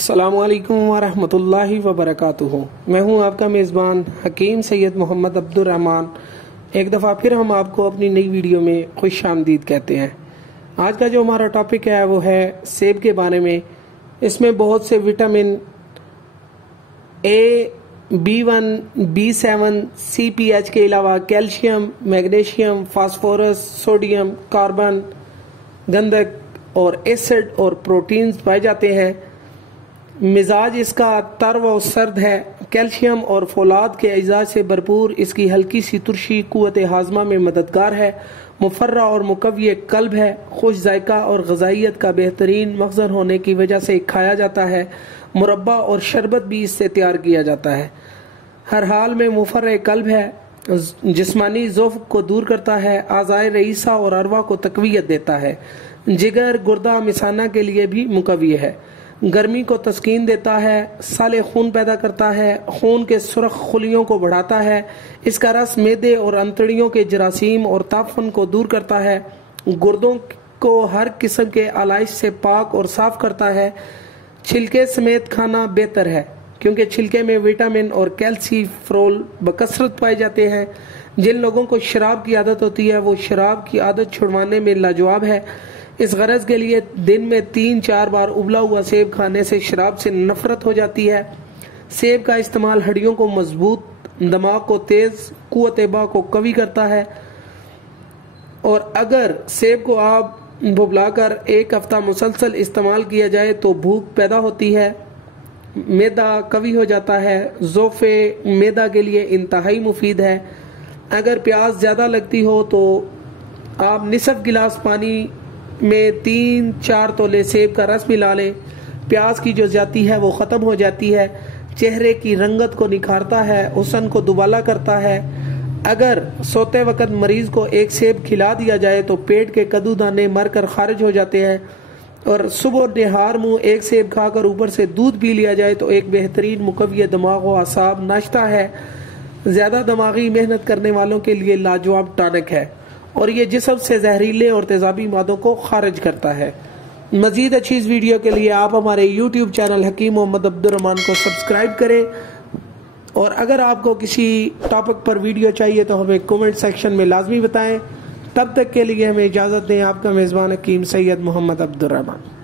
السلام علیکم ورحمۃ اللہ وبرکاتہ۔ میں ہوں آپ کا میزبان حکیم سید محمد عبدالرحمن۔ ایک دفعہ پھر ہم آپ کو اپنی نئی ویڈیو میں خوش آمدید کہتے ہیں۔ آج کا جو ہمارا ٹاپک ہے وہ ہے سیب کے بارے میں۔ اس میں بہت سے vitamin A, B1، B7، CPH کے علاوہ calcium, magnesium, phosphorus, sodium, carbon, گندھک اور ایسڈ اور پروٹینز پائے جاتے ہیں۔ مزاج اس کا تر و سرد ہے۔ کیلشیم اور فولاد کے اجزاء سے بھرپور، اس کی ہلکی سی ترشی قوت ہاضمہ میں مددگار ہے۔ مفرح اور مقوی قلب ہے۔ خوش ذائقہ اور غذائیت کا بہترین مخزن ہونے کی وجہ سے کھایا جاتا ہے۔ مربع اور شربت بھی اس سے تیار کیا جاتا ہے۔ ہر حال میں مفرح قلب ہے، جسمانی ضعف کو دور کرتا ہے، اعضائے رئیسہ اور ارواح کو تقویت دیتا ہے۔ جگر، گردہ، مثانہ کے لیے بھی مقوی ہے۔ گرمی کو تسکین دیتا ہے، سالے خون پیدا کرتا ہے، خون کے سرخ خلیوں کو بڑھاتا ہے۔ اس کا رس معدے اور انتڑیوں کے جراثیم اور تعفن کو دور کرتا ہے۔ گردوں کو ہر قسم کے آلائش سے پاک اور صاف کرتا ہے۔ چھلکے سمیت کھانا بہتر ہے کیونکہ چھلکے میں وٹامن اور کیلسی فرول بکثرت پائے جاتے ہیں۔ جن لوگوں کو شراب کی عادت ہوتی ہے وہ شراب کی عادت چھڑوانے میں لاجواب ہے۔ اس غرض کے لیے دن میں 3-4 بار ابلا ہوا سیب کھانے سے شراب سے نفرت ہو جاتی ہے۔ سیب کا استعمال ہڈیوں کو مضبوط، دماغ کو تیز، قوت باہ کو قوی کرتا ہے۔ اور اگر سیب کو آپ ببلا کر 1 ہفتہ مسلسل استعمال کیا جائے تو بھوک پیدا ہوتی ہے، معدہ قوی ہو جاتا ہے، ضعف معدہ کے لیے انتہائی مفید ہے۔ اگر پیاس زیادہ لگتی ہو تو آپ نصف گلاس پانی میں 3-4 تولے سیب کا رس ملا لیں۔ پیاس کی جو زیادتی ہے وہ ختم ہو جاتی ہے، چہرے کی رنگت کو نکھارتا ہے، حسن کو دوبالا کرتا ہے۔ اگر سوتے وقت مریض کو 1 سیب کھلا دیا جائے تو پیٹ کے کدو دانے مر کر خارج ہو جاتے ہیں، اور صبح نہار منہ 1 سیب کھا کر اوپر سے دودھ پی لیا جائے تو ایک بہترین مقوی دماغ و اعصاب ناشتہ ہے۔ زیادہ دماغی محنت کرنے والوں کے لیے لاجواب ٹانک ہے، اور یہ جسم سے زہریلے اور تیزابی مادوں کو خارج کرتا ہے۔ مزید اچھی اس ویڈیو کے لیے آپ ہمارے YouTube چینل حکیم محمد عبدالرحمن کو سبسکرائب کریں، اور اگر آپ کو کسی ٹاپک پر ویڈیو چاہیے تو ہمیں کومنٹ سیکشن میں لازمی بتائیں۔ تب تک کے لیے ہمیں اجازت دیں۔ آپ کا میزبان حکیم سید محمد عبدالرحمن۔